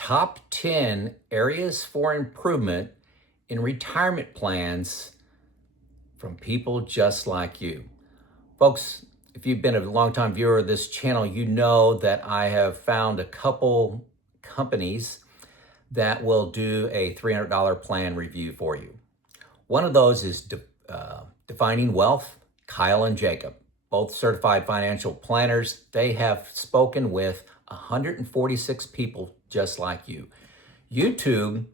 top 10 areas for improvement in retirement plans from people just like you. Folks, if you've been a longtime viewer of this channel, you know that I have found a couple companies that will do a $300 plan review for you. One of those is Defining Wealth, Kyle and Jacob, both certified financial planners. They have spoken with 146 people just like you. YouTube,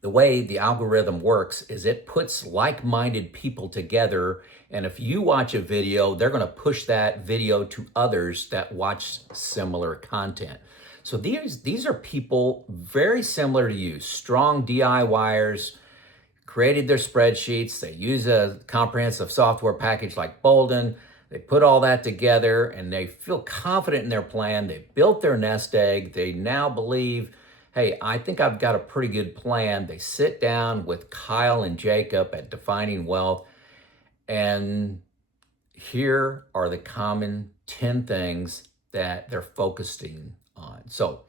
the way the algorithm works is it puts like-minded people together, and if you watch a video, they're going to push that video to others that watch similar content. So these are people very similar to you, strong DIYers, created their spreadsheets. They use a comprehensive software package like Bolden. They put all that together and they feel confident in their plan. They built their nest egg. They now believe, hey, I think I've got a pretty good plan. They sit down with Kyle and Jacob at Defining Wealth, and here are the common 10 things that they're focusing on. So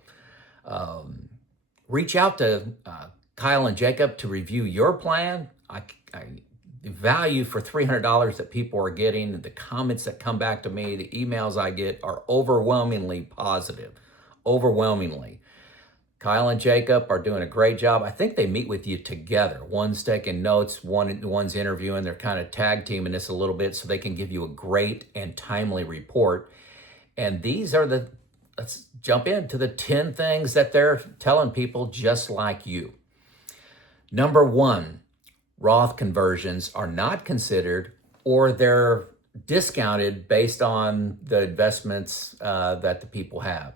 reach out to Kyle and Jacob to review your plan. The value for $300 that people are getting, the comments that come back to me, the emails I get are overwhelmingly positive, overwhelmingly. Kyle and Jacob are doing a great job. I think they meet with you together. One's taking notes, one's interviewing. They're kind of tag teaming this a little bit so they can give you a great and timely report. And these are let's jump into the 10 things that they're telling people just like you. Number one, Roth conversions are not considered, or they're discounted based on the investments that the people have.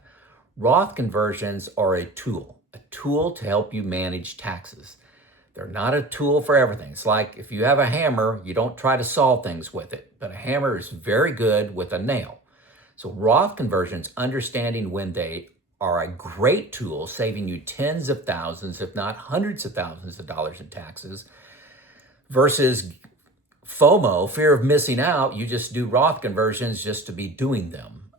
Roth conversions are a tool to help you manage taxes. They're not a tool for everything. It's like if you have a hammer, you don't try to solve things with it, but a hammer is very good with a nail. So Roth conversions, understanding when they are a great tool, saving you tens of thousands, if not hundreds of thousands of dollars in taxes, versus FOMO, fear of missing out. You just do Roth conversions just to be doing them.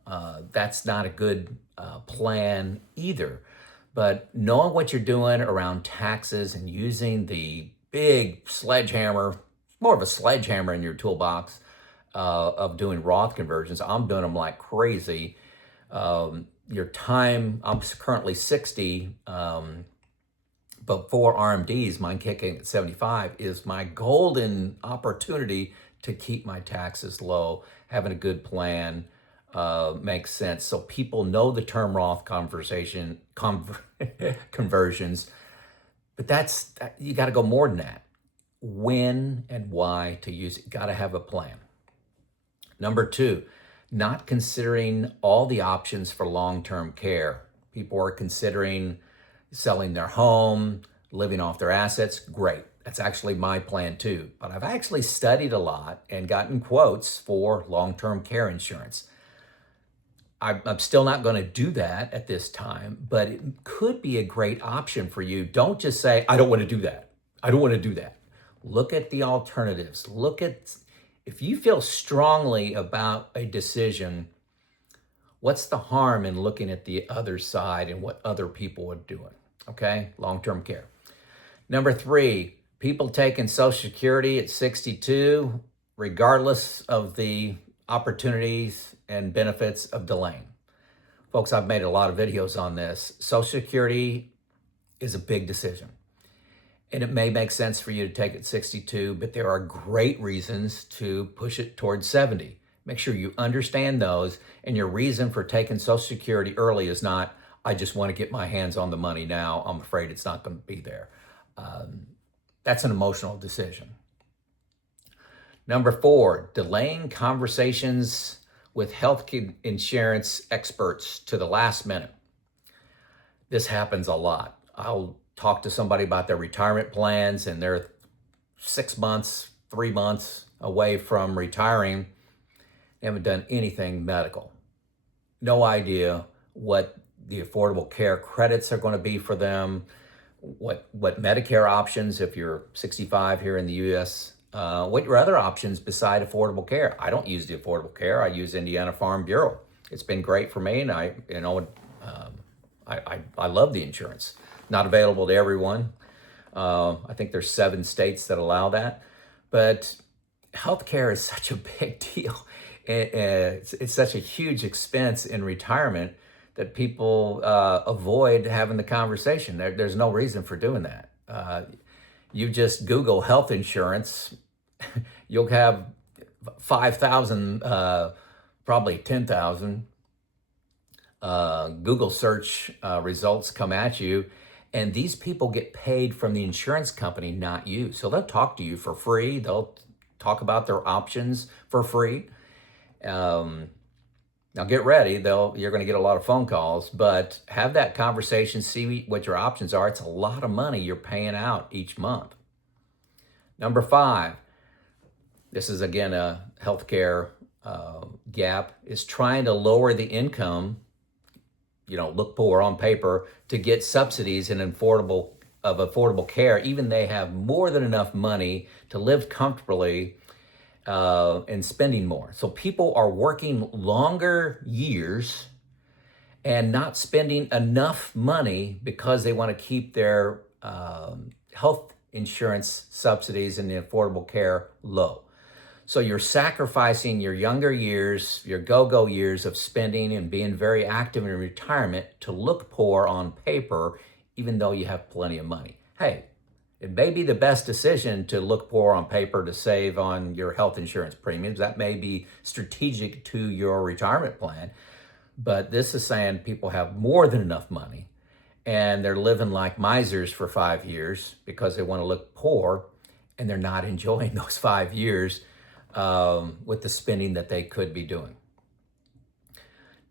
That's not a good plan either. But knowing what you're doing around taxes and using the big sledgehammer, more of a sledgehammer in your toolbox of doing Roth conversions. I'm doing them like crazy. Your time, I'm currently 60, but for RMDs, mine kicking at 75, is my golden opportunity to keep my taxes low. Having a good plan makes sense. So people know the term Roth conversions, but you got to go more than that. When and why to use it. Got to have a plan. Number two, not considering all the options for long-term care. People are considering selling their home, living off their assets. Great. That's actually my plan too. But I've actually studied a lot and gotten quotes for long-term care insurance. I'm still not going to do that at this time, but it could be a great option for you. Don't just say, I don't want to do that. I don't want to do that. Look at the alternatives. If you feel strongly about a decision, what's the harm in looking at the other side and what other people are doing? Okay, long-term care. Number three, people taking Social Security at 62, regardless of the opportunities and benefits of delaying. Folks, I've made a lot of videos on this. Social Security is a big decision. And it may make sense for you to take it 62, but there are great reasons to push it towards 70. Make sure you understand those, and your reason for taking Social Security early is not, I just want to get my hands on the money now. I'm afraid it's not going to be there. That's an emotional decision. Number four, delaying conversations with health insurance experts to the last minute. This happens a lot. I'll talk to somebody about their retirement plans and they're 6 months, 3 months away from retiring. They haven't done anything medical. No idea what the Affordable Care credits are going to be for them, what Medicare options, if you're 65 here in the U.S., what your other options beside Affordable Care. I don't use the Affordable Care. I use Indiana Farm Bureau. It's been great for me, and I love the insurance. Not available to everyone. I think there's 7 states that allow that. But healthcare is such a big deal. It's such a huge expense in retirement that people avoid having the conversation. There's no reason for doing that. You just Google health insurance, you'll have 5,000, probably 10,000 Google search results come at you. And these people get paid from the insurance company, not you. So they'll talk to you for free. They'll talk about their options for free. Now get ready. You're going to get a lot of phone calls, but have that conversation, see what your options are. It's a lot of money you're paying out each month. Number 5, this is again a healthcare gap, is trying to lower the income, look poor on paper, to get subsidies and affordable care, even they have more than enough money to live comfortably and spending more. So people are working longer years and not spending enough money because they want to keep their health insurance subsidies and the affordable care low. So you're sacrificing your younger years, your go-go years of spending and being very active in retirement to look poor on paper, even though you have plenty of money. Hey, it may be the best decision to look poor on paper to save on your health insurance premiums. That may be strategic to your retirement plan. But this is saying people have more than enough money and they're living like misers for 5 years because they want to look poor, and they're not enjoying those 5 years with the spending that they could be doing.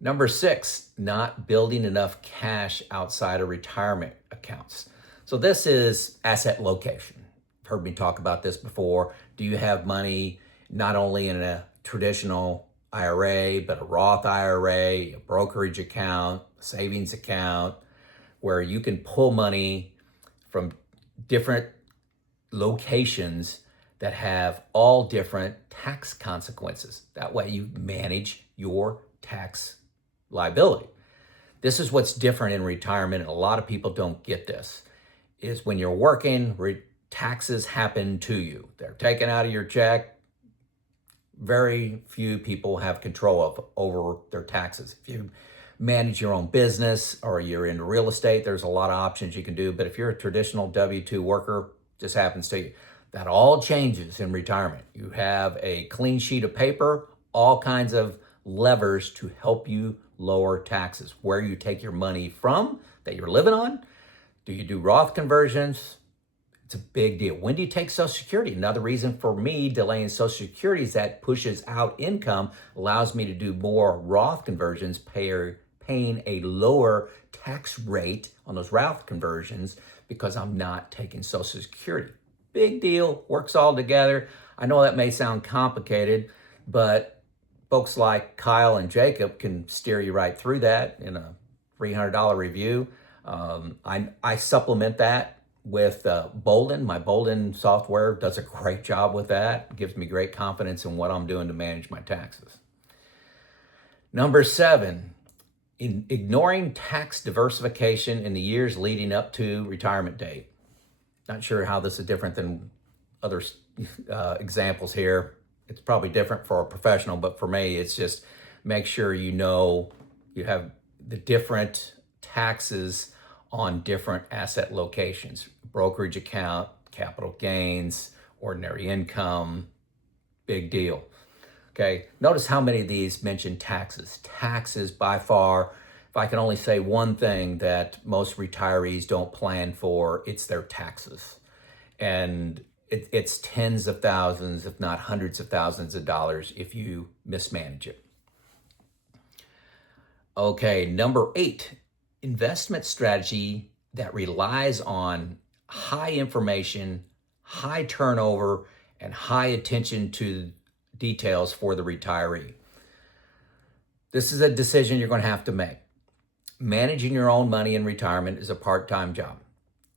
Number 6, not building enough cash outside of retirement accounts. So this is asset location. You've heard me talk about this before. Do you have money not only in a traditional IRA, but a Roth IRA, a brokerage account, a savings account, where you can pull money from different locations that have all different tax consequences? That way you manage your tax liability. This is what's different in retirement, and a lot of people don't get this, is when you're working, taxes happen to you. They're taken out of your check. Very few people have control over their taxes. If you manage your own business or you're in real estate, there's a lot of options you can do. But if you're a traditional W-2 worker, just happens to you. That all changes in retirement. You have a clean sheet of paper, all kinds of levers to help you lower taxes. Where you take your money from that you're living on. Do you do Roth conversions? It's a big deal. When do you take Social Security? Another reason for me delaying Social Security is that pushes out income, allows me to do more Roth conversions, paying a lower tax rate on those Roth conversions because I'm not taking Social Security. Big deal, works all together. I know that may sound complicated, but folks like Kyle and Jacob can steer you right through that in a $300 review. I supplement that with Bolden. My Bolden software does a great job with that. It gives me great confidence in what I'm doing to manage my taxes. Number 7, ignoring tax diversification in the years leading up to retirement date. Not sure how this is different than other examples here. It's probably different for a professional, but for me, it's just make sure you have the different taxes on different asset locations. Brokerage account, capital gains, ordinary income, big deal. Okay, notice how many of these mention taxes. Taxes by far, if I can only say one thing that most retirees don't plan for, it's their taxes. And it's tens of thousands, if not hundreds of thousands of dollars if you mismanage it. Okay, number 8, investment strategy that relies on high information, high turnover, and high attention to details for the retiree. This is a decision you're going to have to make. Managing your own money in retirement is a part-time job.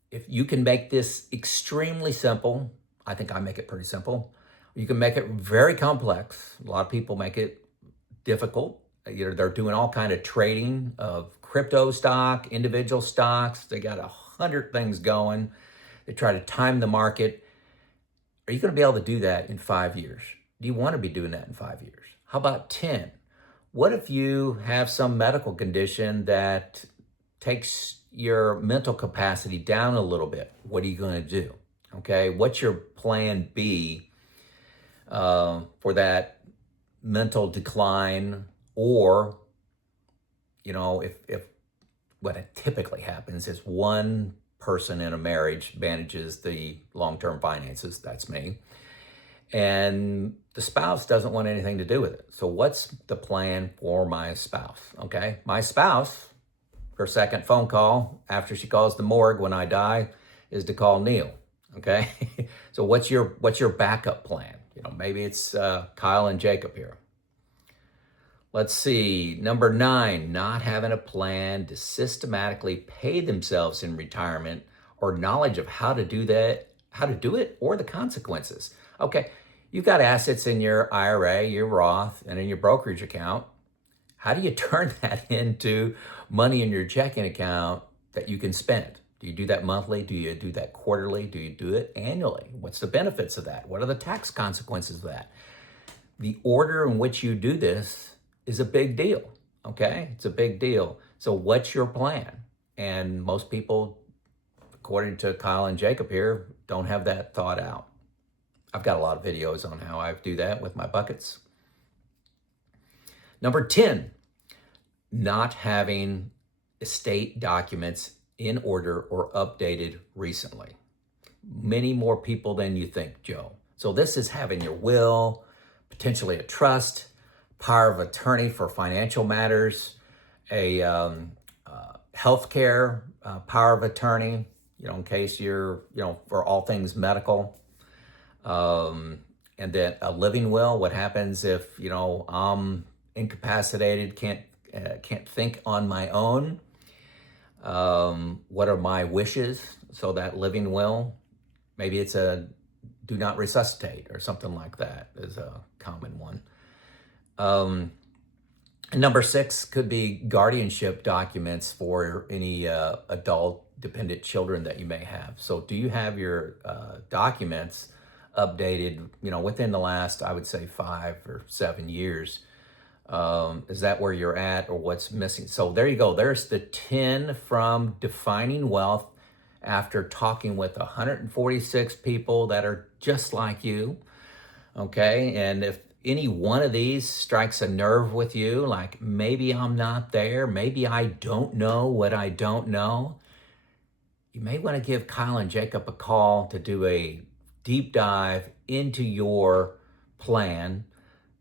If you can make this extremely simple, I think I make it pretty simple. You can make it very complex. A lot of people make it difficult. They're doing all kind of trading of crypto stock, individual stocks. They got 100 things going. They try to time the market. Are you going to be able to do that in 5 years? Do you want to be doing that in 5 years? How about 10? What if you have some medical condition that takes your mental capacity down a little bit? What are you going to do? Okay, what's your plan B for that mental decline? Or, if what typically happens is one person in a marriage manages the long-term finances, that's me, and the spouse doesn't want anything to do with it. So what's the plan for my spouse? Okay, my spouse, her second phone call after she calls the morgue when I die is to call Neil. Okay, so what's your backup plan? Maybe it's Kyle and Jacob here. Let's see, number 9, not having a plan to systematically pay themselves in retirement or knowledge of how to do it, or the consequences. Okay, you've got assets in your IRA, your Roth, and in your brokerage account. How do you turn that into money in your checking account that you can spend? Do you do that monthly? Do you do that quarterly? Do you do it annually? What's the benefits of that? What are the tax consequences of that? The order in which you do this is a big deal, okay? It's a big deal. So what's your plan? And most people, according to Kyle and Jacob here, don't have that thought out. I've got a lot of videos on how I do that with my buckets. Number 10, not having estate documents in order or updated recently. Many more people than you think, Joe. So this is having your will, potentially a trust, power of attorney for financial matters, a healthcare power of attorney, in case you're, for all things medical. And then a living will. What happens if, I'm incapacitated, can't think on my own? What are my wishes? So that living will, maybe it's a do not resuscitate or something like that is a common one. Number 6 could be guardianship documents for any adult dependent children that you may have. So do you have your documents updated, within the last, I would say 5 or 7 years? Is that where you're at, or what's missing? So there you go. There's the 10 from Defining Wealth after talking with 146 people that are just like you. Okay, and if any one of these strikes a nerve with you, like maybe I'm not there, maybe I don't know what I don't know, you may want to give Kyle and Jacob a call to do a deep dive into your plan.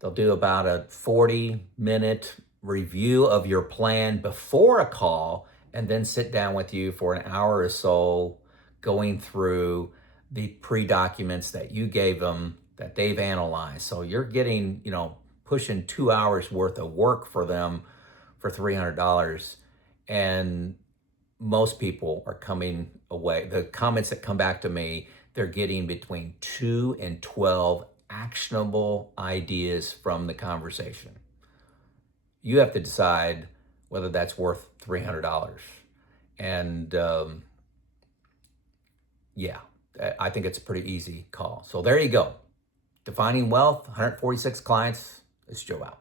They'll do about a 40-minute review of your plan before a call, and then sit down with you for an hour or so going through the pre-documents that you gave them that they've analyzed. So you're getting, pushing 2 hours worth of work for them for $300. And most people are coming away. The comments that come back to me, they're getting between 2 and 12 actionable ideas from the conversation. You have to decide whether that's worth $300. And I think it's a pretty easy call. So there you go. Defining Wealth, 146 clients. It's Joe out.